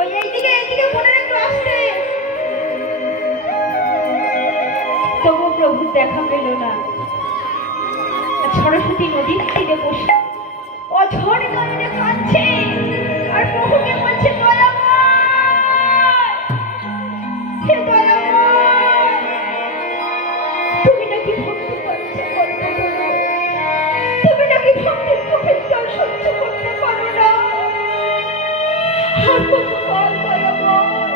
ওই এইদিকে এইদিকে মনে একটু আসছে। তবু প্রভু দেখা পেল না। সরস্বতী নদীর তীরে বসে অঝর নয়নে কাঁদছে আর প্রভুকে বলছে, হে দয়াময়, তুমি নাকি ভক্তি করছো, তুমি নাকি ভক্তির মুখের জল সহ্য করতে পারো না। আর কতকাল দয়াময়,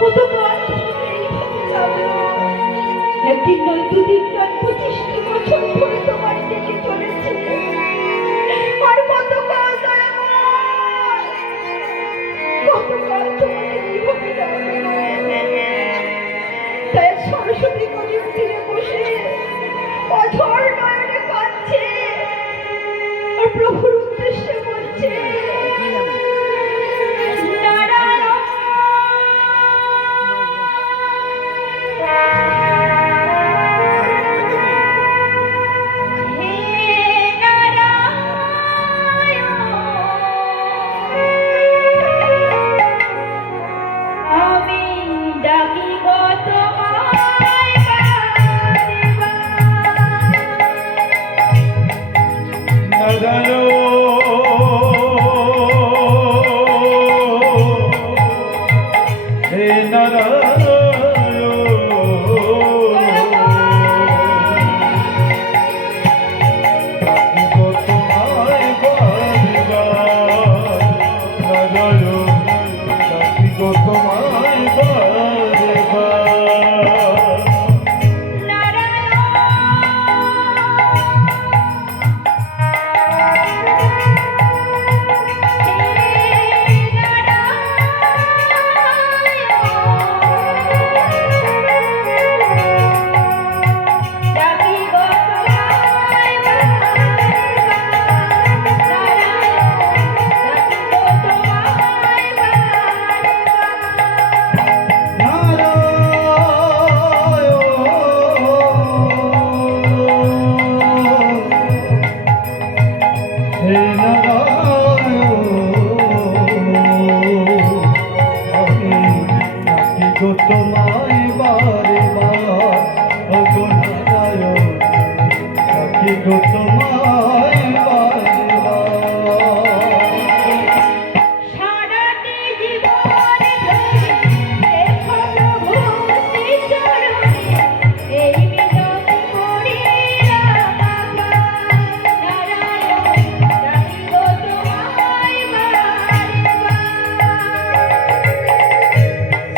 কতকাল তোমাকে এইভাবে যাবো? একদিন নয়, দুদিন নয়, 25টি বছর ধরে তোমার দেখে চলেছে। আর কতকাল দয়াময়, কতকাল তোমাকে এইভাবে যাবো? তাই সরস্বতী নদীর তীরে বসে অঝর নয়নে কাঁদছে আর প্রভুর উদ্দেশ্যে বলছে, তোমায় বারে বার অগণায় রাখি গো তোমায় বারে সারাটি জীবন দেখো প্রভু শ্রীচরণে এই মিনতি করি নারায়ণ রাখি গো তোমায় বারে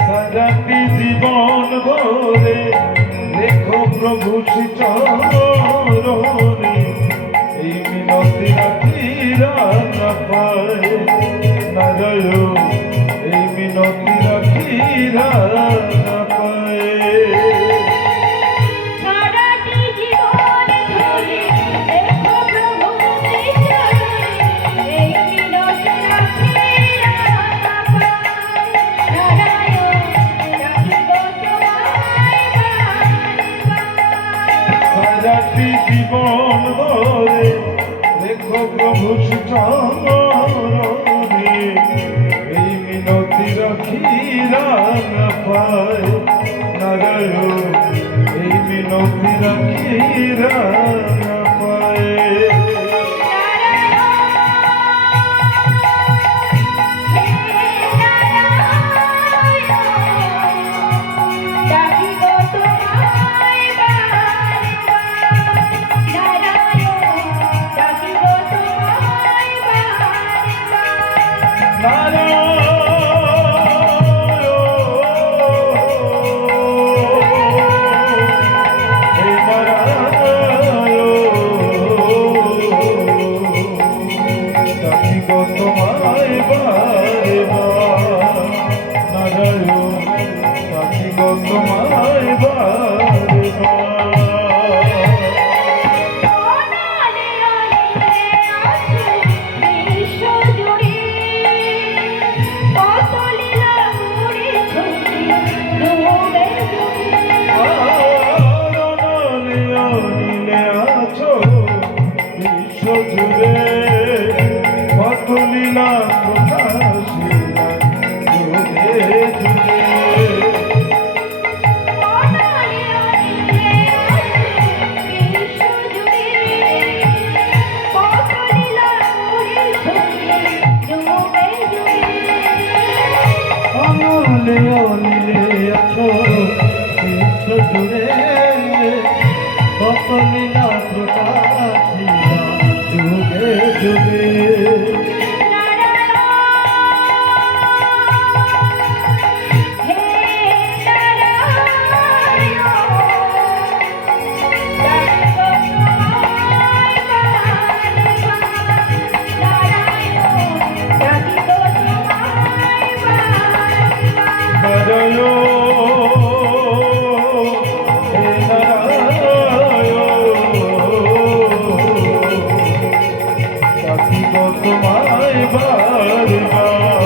সারাটি জীবন ভরে দেখো প্রভু শ্রীচরণে এই মিনতি রাখি রানা পায় নারায়ণ এই মিনতি রাখি রানা পায় সারাটি জীবন ধরে দেখো প্রভু শ্রীচরণে এই মিনতি রাখি রানা পায় নারায়ণ রাখি গো তোমায় সারাটি জীবন ধরে দেখো প্রভু শ্রীচরণে এই মিনতি রাখি রানা পায় নারায়ণ এই মিনতি রাখি রানা পায় তোমায় বারে অনিলে অনিলে আছো বিশ্ব জুড়ে কত লীলা প্রকাশিলা যুগে যুগে তোমায় বারে বার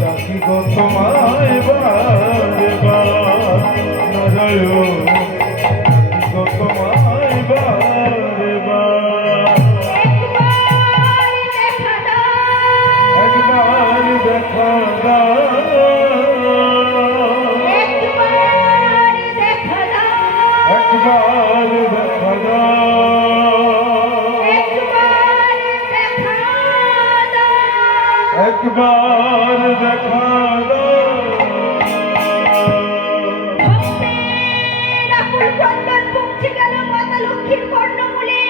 ডাকি গো তোমায় বারে বার নারায়ণ ডাকি গো তোমায় বারে বার একবার দেখা দাও একবার দেখা দাও একবার দেখা দাও পৌঁছে গেল মাতা লক্ষ্মীর কর্ণমূলে।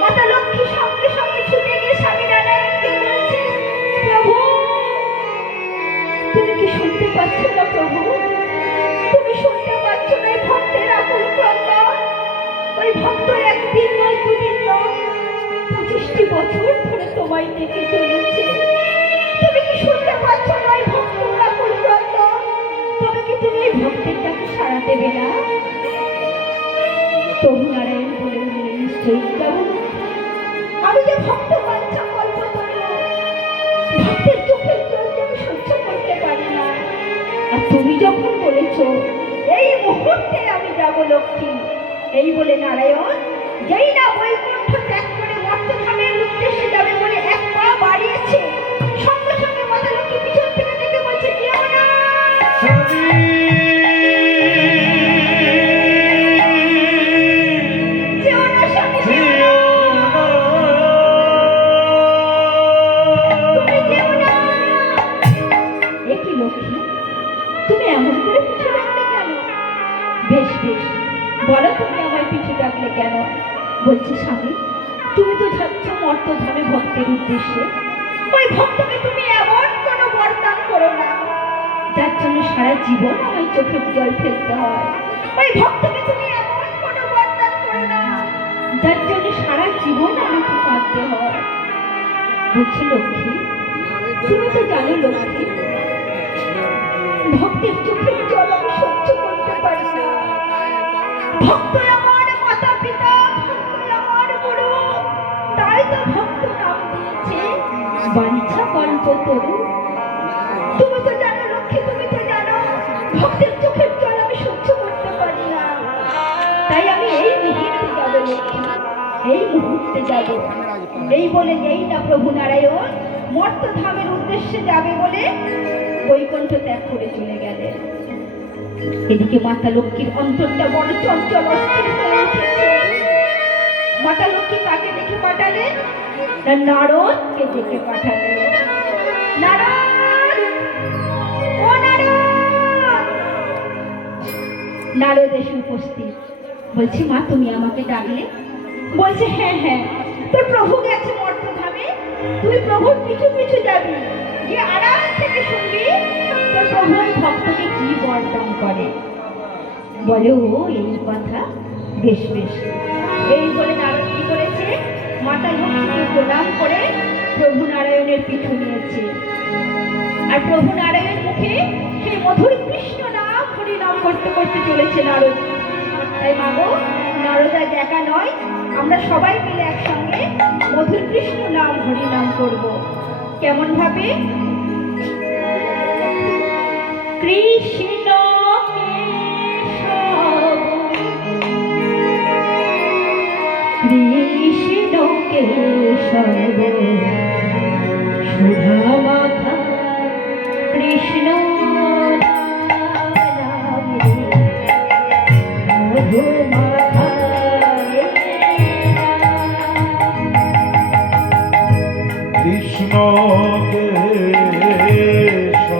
মাতা লক্ষ্মী সঙ্গে সঙ্গে ছুটে গিয়ে স্বামী নারায়ণকে বলছে, প্রভু তুমি কি শুনতে পাচ্ছ না? প্রভু তুমি শুনতে পাচ্ছ না? এই ভক্তের আকুল ক্রন্দন। ওই ভক্ত একদিন নয়, দুদিন নয়, 25টি বছর ধরে তোমায় ডেকে চলেছে। তুমি কি শুনতে পাচ্ছ না এই ভক্তের আকুল ক্রন্দন? তুমি এই ভক্তের ডাকে সাড়া দেবে না? প্রভু নারায়ণ বলে উঠলেন, নিশ্চয়ই যাব। আমি যে ভক্ত বাঞ্ছা কল্প তরু, ভক্তের চোখের জল আমি সহ্য করতে পারি না। আর তুমি যখন বলেছ এই মুহূর্তে আমি যাব লক্ষ্মী, এই বলে নারায়ণ যেই না বৈকুণ্ঠ ত্যাগ করে মর্তধামের উদ্দেশ্যে যাবে বলে এক পা বাড়িয়েছে, সঙ্গে সঙ্গে মাতা লক্ষ্মী পিছন থেকে ডেকে বলছে, যেও না। তুমি এমন করে পিছু ডাকলে কেন? বেশ বেশ, বলো তুমি আমার পিছু ডাকলে কেন? বলছে, স্বামী তুমি তো যাচ্ছ মর্তধামে ভক্তের উদ্দেশ্যে। ওই ভক্তকে তুমি এমন কোনো বরদান করো না যার জন্য সারা জীবন আমায় চোখের জল ফেলতে হয়। ওই ভক্তকে তুমি এমন কোনো বরদান করো না যার জন্য সারা জীবন আমাকে কাঁদতে হয়। বলছে, লক্ষ্মী তুমি তো জানো লক্ষ্মী, ভক্তের চোখের জল আমি সহ্য করতে পারি না। ভক্ত আমার মাতা পিতা, ভক্ত আমার গুরু, তাই তো ভক্ত নাম দিয়েছে বাঞ্ছা কল্প তরু। তুমি তো জানো লক্ষ্মী, তুমি তো জানো ভক্তের চোখের জল আমি সহ্য করতে পারি না। তাই আমি এই মুহূর্তে যাব লক্ষ্মী, এই মুহূর্তে যাব। এই বলে যেই না প্রভু নারায়ণ মর্তধামের উদ্দেশ্যে যাবে বলে বৈকুণ্ঠ ত্যাগ করে চলে গেলেন। এদিকে মাতা লক্ষ্মীর অন্তরটা বড় চঞ্চল অস্থির হয়ে উঠেছে। মাতা লক্ষ্মী কাকে দেখে পাঠালেন? না, নারদকে ডেকে পাঠালেন। নারদ, ও নারদ! নারদ এসে উপস্থিত। বলছি, মা তুমি আমাকে ডাকলে? বলছে, হ্যাঁ হ্যাঁ, তোর প্রভু গেছে মর্তধামে, তুই প্রভুর পিছু পিছু যাবি, যে আড়াল থেকে শুনবি তোর প্রভু ওই ভক্তকে কি বরদান করে। বলে, ও এই কথা, বেশ বেশ। এই বলে নারদ কি করেছে? মাতা লক্ষ্মীকে প্রণাম করে প্রভু নারায়ণের পিছু নিয়েছে। আর প্রভু নারায়ণ মুখে সেই মধুর কৃষ্ণ নাম হরি নাম করতে করতে চলেছে নারদ। তাই মাগো, নারদ আজ একা নয়, আমরা সবাই মিলে একসঙ্গে মধুর কৃষ্ণ নাম হরি নাম করব। কেমন ভাবে? কৃষ্ণ কৃষ্ণ কেশব সুধা মাখা কৃষ্ণ মধু মাখা কৃষ্ণ কেশব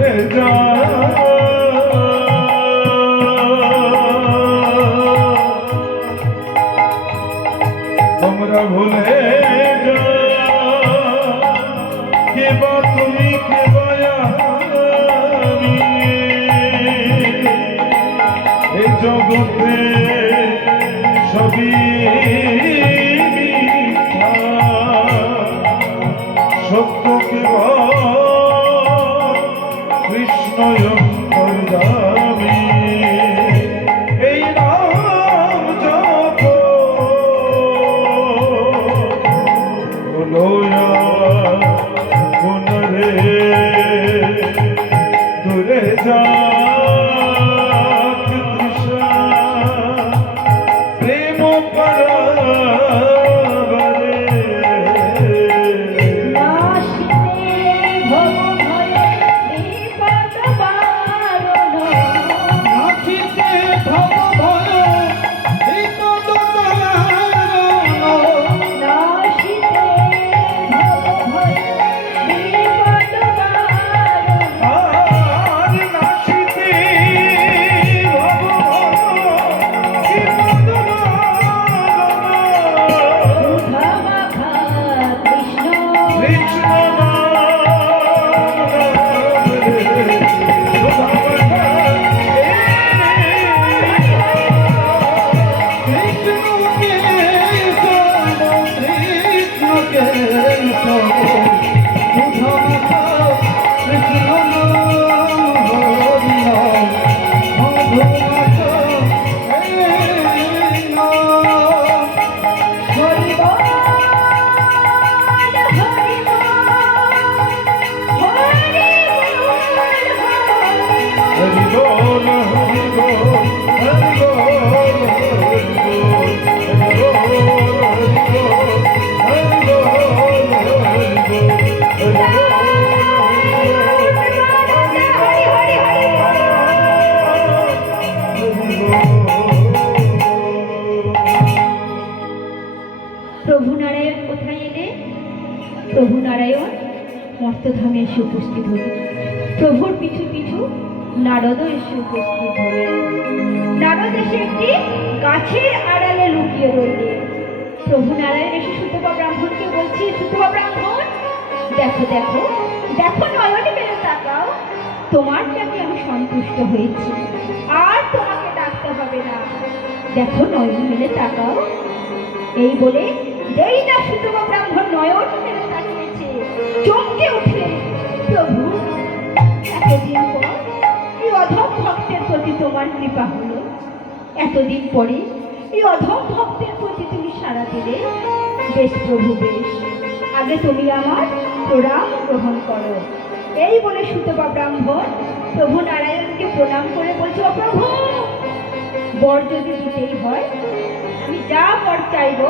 দূরে যা তোমরা ভুলে যা কে বা তুমি কে বা আমি এই জগতে সবই মিথ্যা সত্য কেবল কৃষ্ণ অন্তর্যামী এই নাম জপ লোয়া পুনরে দূরে যা তৃষা প্রেম পরাবরে নাশিতে ভব ভয়ে বিপদ বারণ নাচিতে ভব ভয় বিপদ দারুণ নাশিতে ভব ভয়ে বিপদ বারণ আর নাচিতে ভব বিপদ সুধা মাখা কৃষ্ণ কৃষ্ণ কৃষ্ণকে সব কৃষ্ণকে সব সুধা কৃষ্ণ হরি নাম মধুমাস হরি বল হরি বল হরি বল হরি বল হরি বল প্রভু নারায়ণ কোথায় এলে? প্রভু নারায়ণ মর্তধামে এসে উপস্থিত হল। প্রভুর পিছু পিছু নারদও এসে উপস্থিত হল। নারদ এসে একটি গাছের আড়ালে লুকিয়ে রইলেন। প্রভু নারায়ণ এসে সুতপা ব্রাহ্মণকে বলছে, সুতপা ব্রাহ্মণ, দেখো দেখো দেখো, নয়ন মেলে তাকাও, তোমার ডাকে আমি সন্তুষ্ট হয়েছি, আর তোমাকে ডাকতে হবে না। দেখো নয়ন মেলে তাকাও। এই বলে যেই না সুতপা ব্রাহ্মণ নয়ন মেলে তাকিয়েছে, চমকে উঠে, প্রভু, এতদিন পর এই অধম ভক্তের প্রতি তোমার কৃপা হলো। এতদিন পরে এই অধম ভক্তের প্রতি তুমি সাড়া দিলে। বেশ প্রভু বেশ, আগে তুমি আমার প্রণাম গ্রহণ করো। এই বলে সুতপা ব্রাহ্মণ প্রভু নারায়ণকে প্রণাম করে বলছে, ও প্রভু, বর যদি দিতেই হয়, আমি যা বর চাইব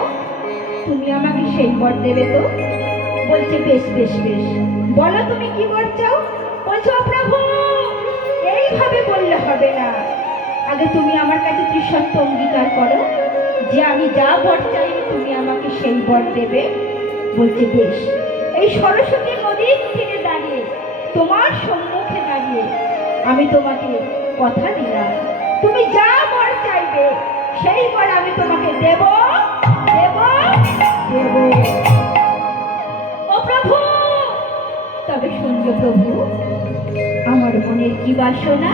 তুমি আমাকে সেই বর দেবে তো? বলছে বেশ বেশ বেশ, বলো তুমি কি বর চাও? বলছো, ও প্রভু, এইভাবে বললে হবে না, আগে তুমি আমার কাছে ত্রিসত্য অঙ্গীকার করো যে আমি যা বর চাইব তুমি আমাকে সেই বর দেবে। বলছে বেশ, এই সরস্বতী নদীর তীরে দাঁড়িয়ে, তোমার সম্মুখে দাঁড়িয়ে আমি তোমাকে কথা দিলাম, তুমি যা বর চাইবে সেই বর আমি তোমাকে দেব দেব দেব। ও প্রভু, তবে শুনবে প্রভু, আমার মনের কি বাসনা